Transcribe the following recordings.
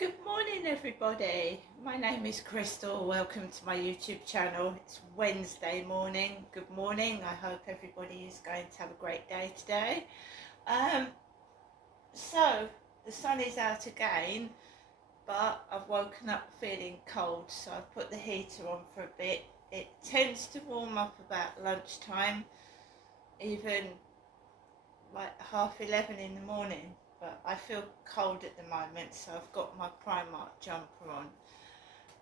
Good morning everybody, my name is Crystal, welcome to my YouTube channel. It's Wednesday morning, good morning, I hope everybody is going to have a great day today. So the sun is out again, but I've woken up feeling cold, so I've put the heater on for a bit. It tends to warm up about lunchtime, even like 11:30 in the morning. But I feel cold at the moment, so I've got my Primark jumper on.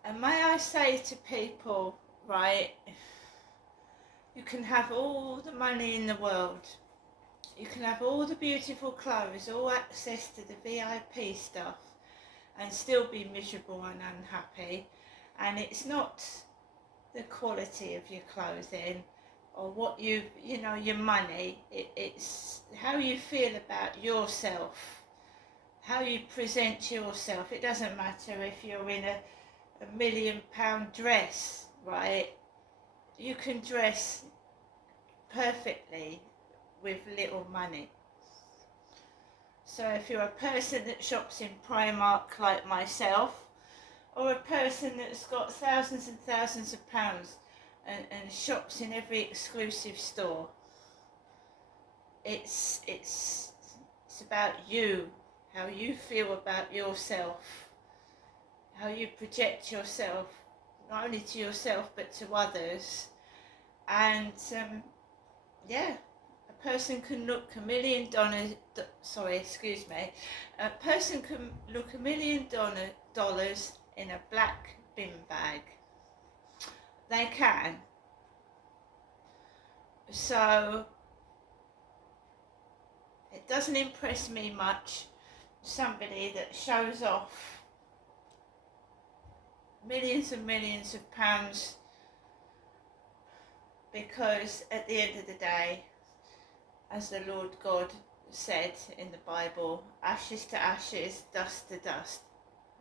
And may I say to people, right, you can have all the money in the world, you can have all the beautiful clothes, all access to the VIP stuff, and still be miserable and unhappy. And it's not the quality of your clothing or what your money, it's how you feel about yourself, how you present yourself. It doesn't matter if you're in a £1 million dress, right? You can dress perfectly with little money. So if you're a person that shops in Primark like myself, or a person that's got thousands and thousands of pounds and shops in every exclusive store, it's about you, how you feel about yourself, how you project yourself, not only to yourself but to others. And yeah, a person can look $1 million, a person can look $1 million in a black bin bag. They can. So it doesn't impress me much, somebody that shows off millions and millions of pounds, because at the end of the day, as the Lord God said in the Bible, ashes to ashes, dust to dust.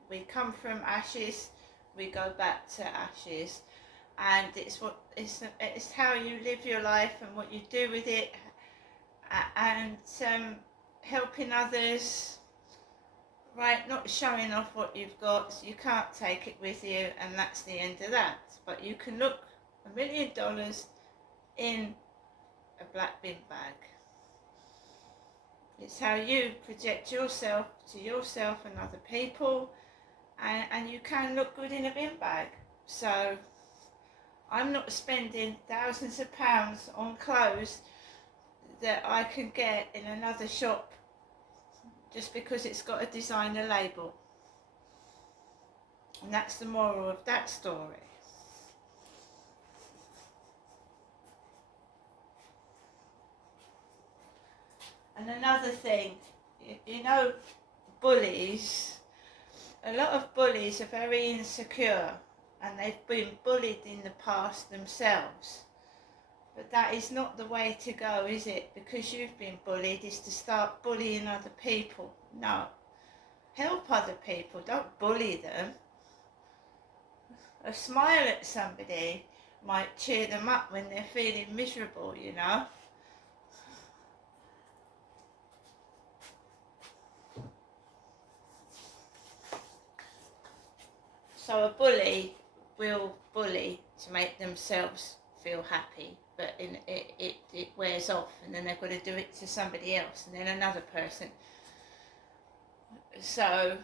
We come from ashes, we go back to ashes, and it's how you live your life and what you do with it, and helping others, right? Not showing off what you've got. So you can't take it with you, and that's the end of that. But you can look $1 million in a black bin bag. It's how you project yourself to yourself and other people, and you can look good in a bin bag. So I'm not spending thousands of pounds on clothes that I can get in another shop just because it's got a designer label. And that's the moral of that story. And another thing, you know, bullies, a lot of bullies are very insecure and they've been bullied in the past themselves. But that is not the way to go, is it? Because you've been bullied, is to start bullying other people. No. Help other people, don't bully them. A smile at somebody might cheer them up when they're feeling miserable, you know. So a bully will bully to make themselves feel happy, but it wears off, and then they've got to do it to somebody else and then another person. So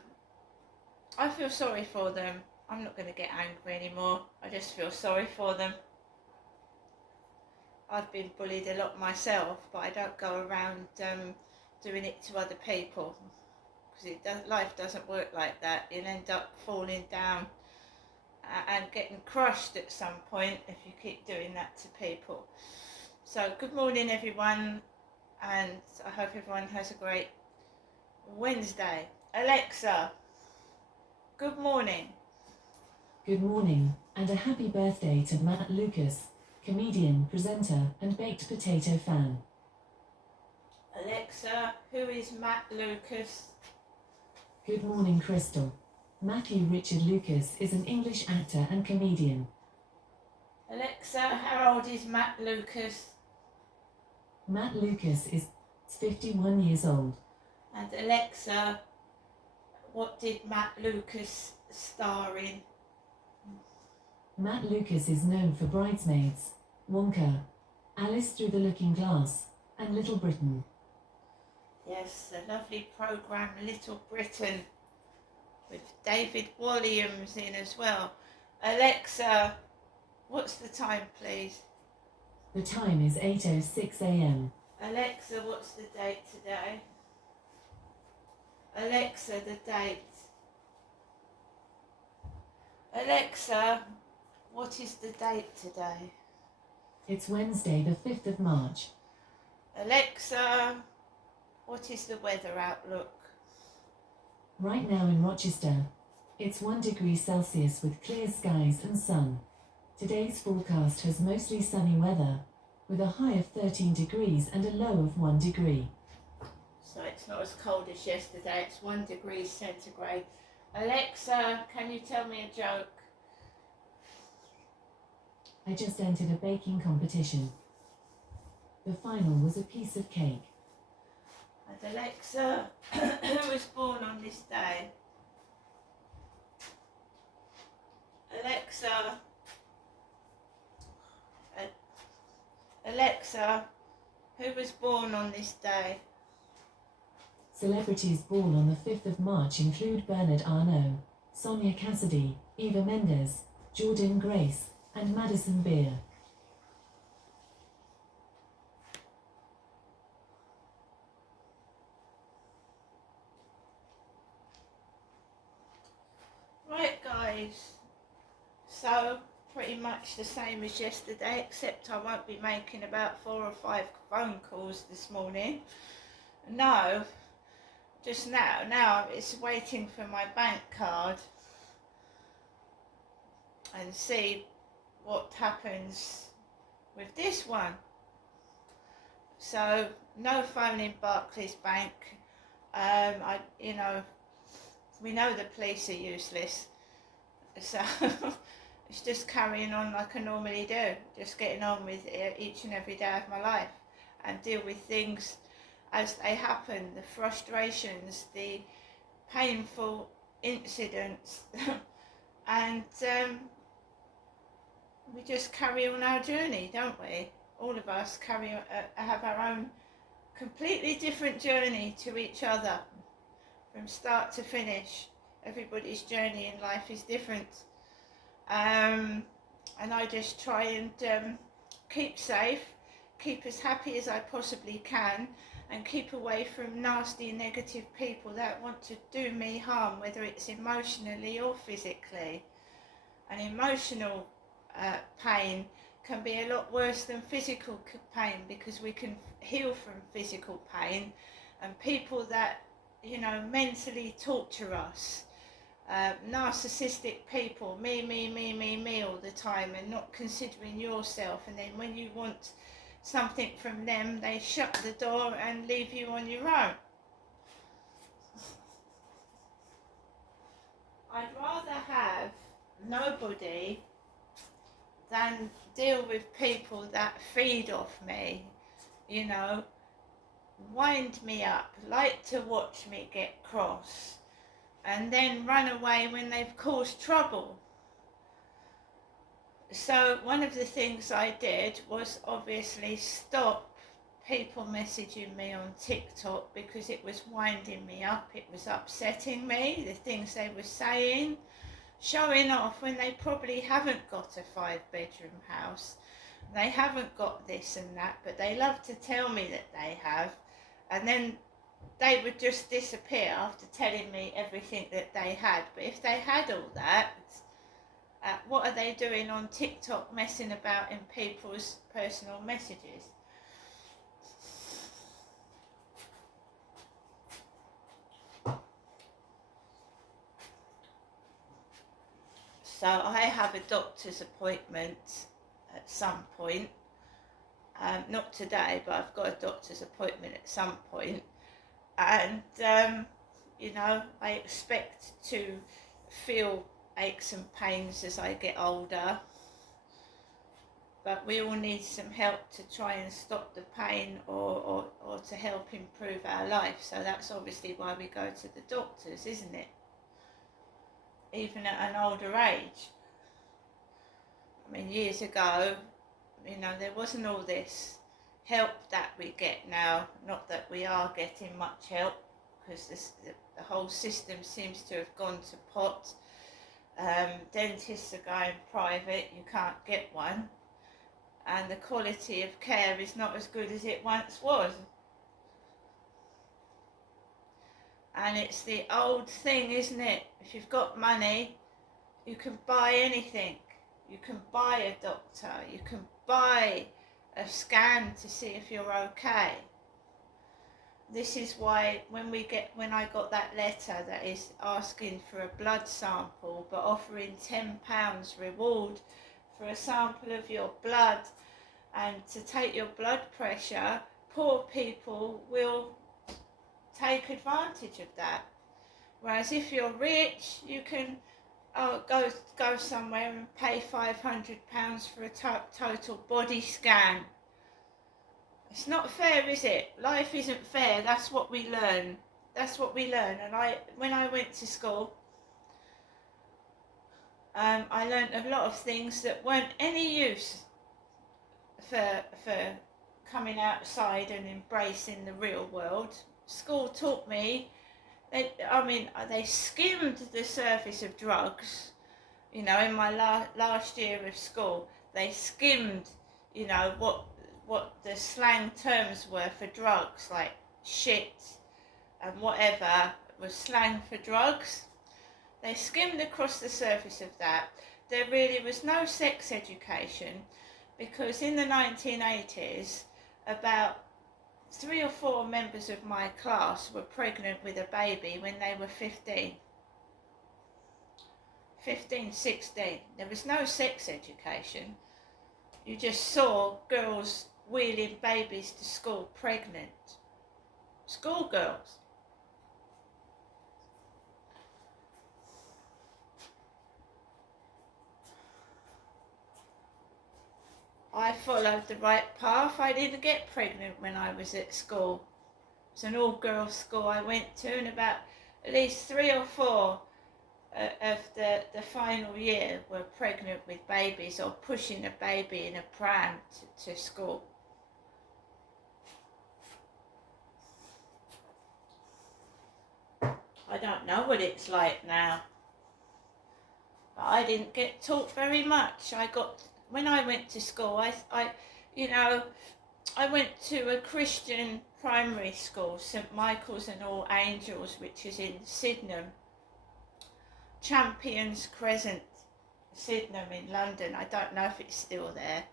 I feel sorry for them. I'm not going to get angry anymore. I just feel sorry for them. I've been bullied a lot myself, but I don't go around doing it to other people, because life doesn't work like that. You'll end up falling down and getting crushed at some point if you keep doing that to people. So good morning everyone, and I hope everyone has a great Wednesday. Alexa, good morning. Good morning, and a happy birthday to Matt Lucas, comedian, presenter, and baked potato fan. Alexa, who is Matt Lucas? Good morning, Crystal. Matthew Richard Lucas is an English actor and comedian. Alexa, how old is Matt Lucas? Matt Lucas is 51 years old. And Alexa, What did Matt Lucas star in? Matt Lucas is known for Bridesmaids, Wonka, Alice Through the Looking Glass, and Little Britain. Yes, the lovely programme Little Britain with David Walliams in as well. Alexa, what's the time, please? The time is 8:06 a.m. Alexa, what's the date today? Alexa, the date. Alexa, what is the date today? It's Wednesday, the 5th of March. Alexa, what is the weather outlook? Right now in Rochester, it's 1 degree Celsius with clear skies and sun. Today's forecast has mostly sunny weather, with a high of 13 degrees and a low of 1 degree. So it's not as cold as yesterday, it's 1 degree centigrade. Alexa, can you tell me a joke? I just entered a baking competition. The final was a piece of cake. And Alexa, who was born on this day? Alexa, Alexa, who was born on this day? Celebrities born on the 5th of March include Bernard Arnault, Sonia Cassidy, Eva Mendes, Jordan Grace, and Madison Beer. Right guys, so pretty much the same as yesterday, except I won't be making about 4 or 5 phone calls this morning. No, just now it's waiting for my bank card and see what happens with this one. So no phone in Barclays Bank. We know the police are useless, so it's just carrying on like I normally do, just getting on with each and every day of my life and deal with things as they happen, the frustrations, the painful incidents, and we just carry on our journey, don't we? All of us have our own completely different journey to each other. From start to finish, everybody's journey in life is different, and I just try and keep safe, keep as happy as I possibly can, and keep away from nasty negative people that want to do me harm, whether it's emotionally or physically. And emotional pain can be a lot worse than physical pain, because we can heal from physical pain, and people that mentally torture us, narcissistic people, me all the time, and not considering yourself, and then when you want something from them, they shut the door and leave you on your own. I'd rather have nobody than deal with people that feed off me, wind me up, like to watch me get cross, and then run away when they've caused trouble. So one of the things I did was obviously stop people messaging me on TikTok, because it was winding me up, it was upsetting me, the things they were saying, showing off when they probably haven't got a 5-bedroom house, they haven't got this and that, but they love to tell me that they have. And then they would just disappear after telling me everything that they had. But if they had all that, what are they doing on TikTok messing about in people's personal messages? So I have a doctor's appointment at some point. Not today, but I've got a doctor's appointment at some point, and I expect to feel aches and pains as I get older, but we all need some help to try and stop the pain or to help improve our life. So that's obviously why we go to the doctors, isn't it? even at an older age. I mean, years ago, there wasn't all this help that we get now. Not that we are getting much help, because the whole system seems to have gone to pot. Dentists are going private, you can't get one, and the quality of care is not as good as it once was. And it's the old thing, isn't it? If you've got money, you can buy anything. You can buy a doctor, you can buy a scan to see if you're okay. This is why when I got that letter that is asking for a blood sample but offering £10 reward for a sample of your blood and to take your blood pressure, poor people will take advantage of that. Whereas if you're rich, you can go somewhere and pay £500 for a total body scan. It's not fair, is it? Life isn't fair. That's what we learn. And when I went to school, I learned a lot of things that weren't any use for coming outside and embracing the real world. School taught me, they skimmed the surface of drugs. In my last year of school, they skimmed, what the slang terms were for drugs, like shit and whatever was slang for drugs. They skimmed across the surface of that. There really was no sex education, because in the 1980s, about 3 or 4 members of my class were pregnant with a baby when they were 15, 16. There was no sex education. You just saw girls wheeling babies to school pregnant. Schoolgirls. I followed the right path. I didn't get pregnant when I was at school. It was an all-girls school I went to, and about at least 3 or 4 of the final year were pregnant with babies or pushing a baby in a pram to school. I don't know what it's like now, but I didn't get taught very much. When I went to school, I went to a Christian primary school, St Michael's and All Angels, which is in Sydenham, Champions Crescent, Sydenham in London. I don't know if it's still there.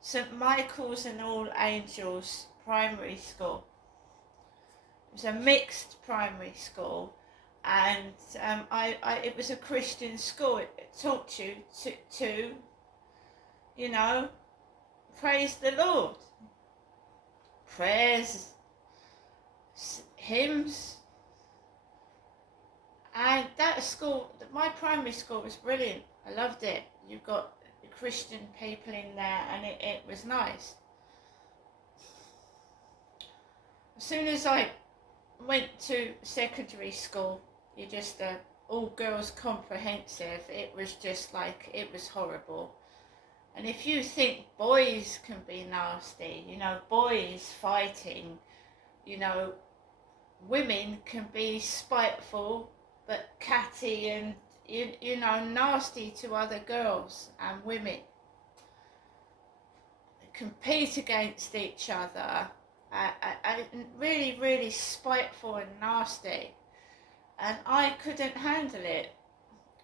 St Michael's and All Angels primary school. It was a mixed primary school, and it was a Christian school. It taught you to praise the Lord. Prayers, hymns. And that school, my primary school, was brilliant. I loved it. You've got Christian people in there, and it was nice. As soon as I went to secondary school, you just all girls comprehensive, it was just like, it was horrible. And if you think boys can be nasty, boys fighting, women can be spiteful but catty and nasty to other girls and women, they compete against each other, really, really spiteful and nasty. And I couldn't handle it.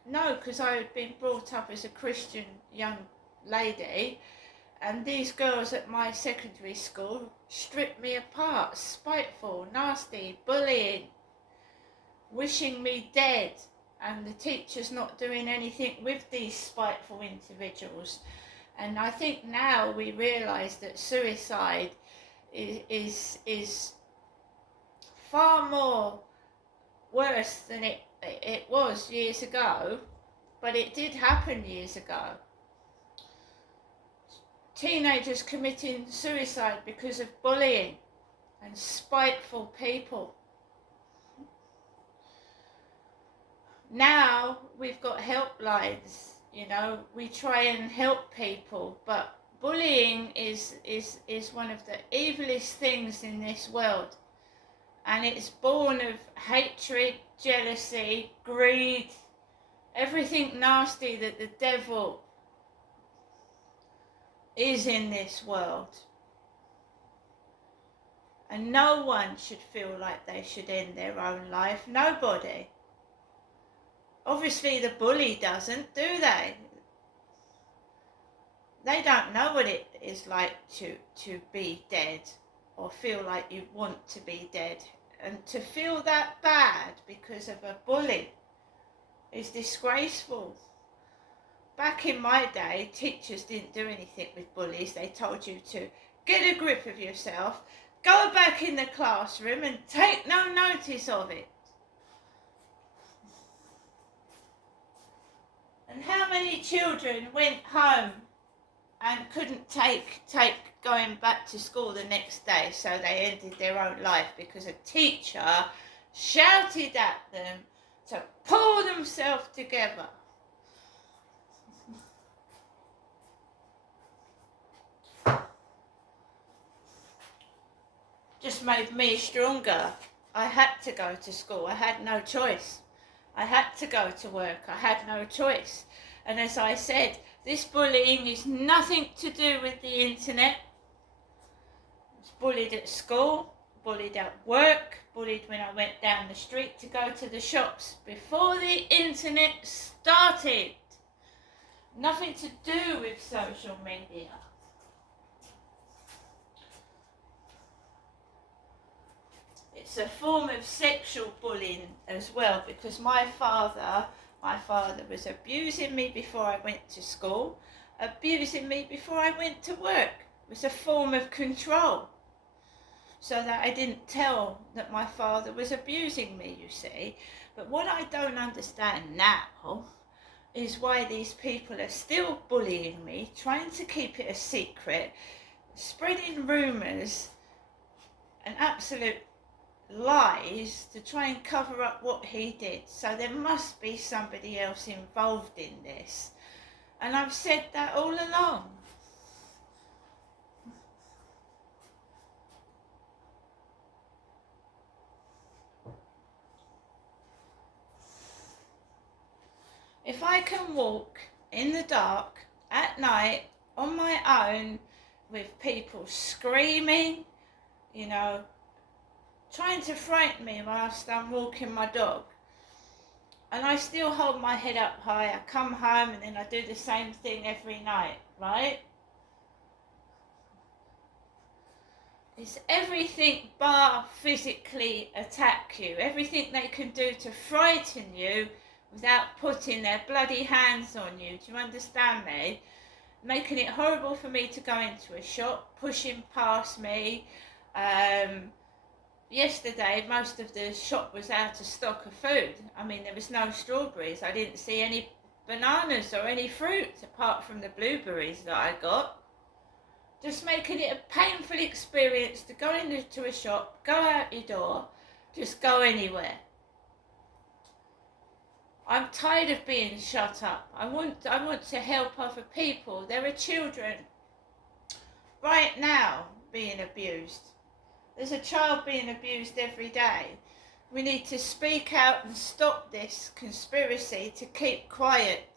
No, because I had been brought up as a Christian young lady, and these girls at my secondary school stripped me apart, spiteful, nasty, bullying, wishing me dead, and the teachers not doing anything with these spiteful individuals. And I think now we realise that suicide is far more worse than it was years ago, but it did happen years ago. Teenagers committing suicide because of bullying and spiteful people. Now we've got helplines, we try and help people, but bullying is one of the evilest things in this world. And it's born of hatred, jealousy, greed, everything nasty that the devil is in this world. And no one should feel like they should end their own life. Nobody. Obviously the bully doesn't, do they? They don't know what it is like to be dead, or feel like you want to be dead. And to feel that bad because of a bully is disgraceful. Back in my day, teachers didn't do anything with bullies. They told you to get a grip of yourself, go back in the classroom and take no notice of it. And how many children went home and couldn't take going back to school the next day, so they ended their own life because a teacher shouted at them to pull themselves together. Just made me stronger. I had to go to school. I had no choice. I had to go to work. I had no choice. And as I said, this bullying is nothing to do with the internet. I was bullied at school, bullied at work, bullied when I went down the street to go to the shops before the internet started. Nothing to do with social media. It's a form of sexual bullying as well, because my father was abusing me before I went to school, abusing me before I went to work. It was a form of control, so that I didn't tell that my father was abusing me, you see. But what I don't understand now is why these people are still bullying me, trying to keep it a secret, spreading rumours and absolute lies to try and cover up what he did. So there must be somebody else involved in this, and I've said that all along. If I can walk in the dark at night on my own with people screaming, trying to frighten me whilst I'm walking my dog, and I still hold my head up high, I come home and then I do the same thing every night, right? It's everything bar physically attack you, everything they can do to frighten you without putting their bloody hands on you. Do you understand me? Making it horrible for me to go into a shop, pushing past me. Yesterday, most of the shop was out of stock of food. I mean, there was no strawberries. I didn't see any bananas or any fruit apart from the blueberries that I got. Just making it a painful experience to go into a shop, go out your door, just go anywhere. I'm tired of being shut up. I want to help other people. There are children right now being abused. There's a child being abused every day. We need to speak out and stop this conspiracy to keep quiet.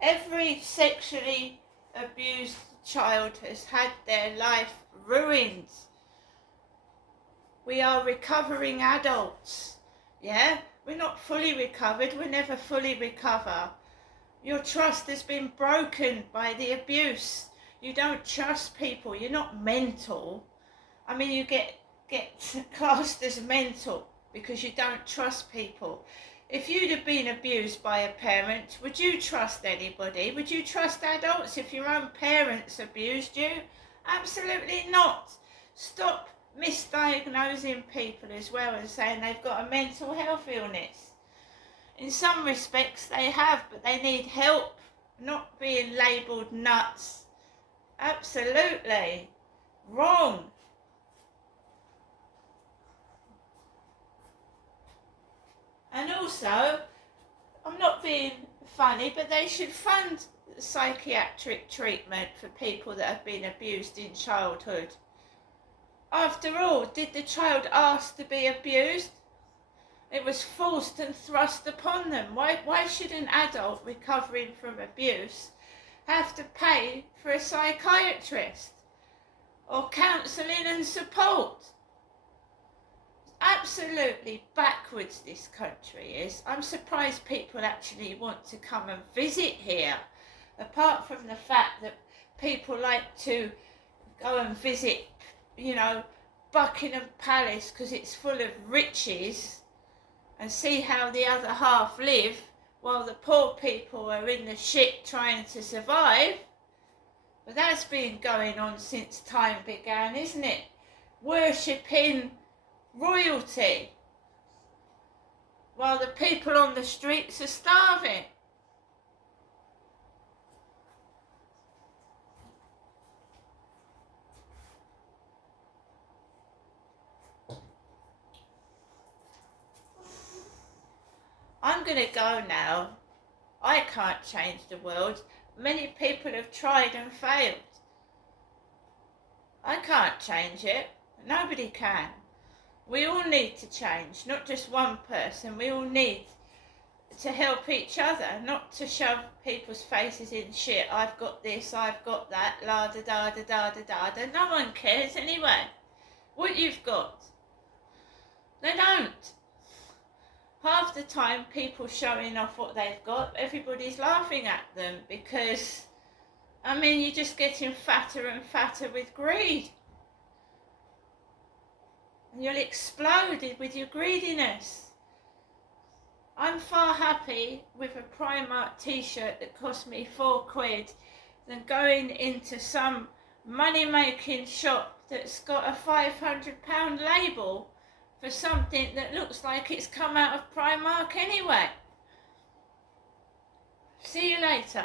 Every sexually abused child has had their life ruined. We are recovering adults, yeah? We're not fully recovered, we'll never fully recover. Your trust has been broken by the abuse. You don't trust people, you're not mental. I mean, you get classed as mental because you don't trust people. If you'd have been abused by a parent, would you trust anybody? Would you trust adults if your own parents abused you? Absolutely not. Stop misdiagnosing people as well and saying they've got a mental health illness. In some respects they have, but they need help, not being labelled nuts. Absolutely wrong. And also, I'm not being funny, but they should fund psychiatric treatment for people that have been abused in childhood. After all, did the child ask to be abused? It was forced and thrust upon them. Why should an adult recovering from abuse have to pay for a psychiatrist or counselling and support? Absolutely backwards this country is. I'm surprised people actually want to come and visit here, apart from the fact that people like to go and visit, Buckingham Palace because it's full of riches, and see how the other half live while the poor people are in the shit trying to survive. But that's been going on since time began, isn't it? Worshipping royalty while the people on the streets are starving. I'm going to go now. I can't change the world. Many people have tried and failed. I can't change it. Nobody can. We all need to change, not just one person. We all need to help each other, not to shove people's faces in shit. I've got this, I've got that, la da da da da da da da. No one cares anyway what you've got. They don't. Half the time people showing off what they've got, everybody's laughing at them because, you're just getting fatter and fatter with greed. And you'll explode with your greediness. I'm far happy with a Primark t-shirt that cost me £4 than going into some money-making shop that's got a £500 label for something that looks like it's come out of Primark anyway. See you later.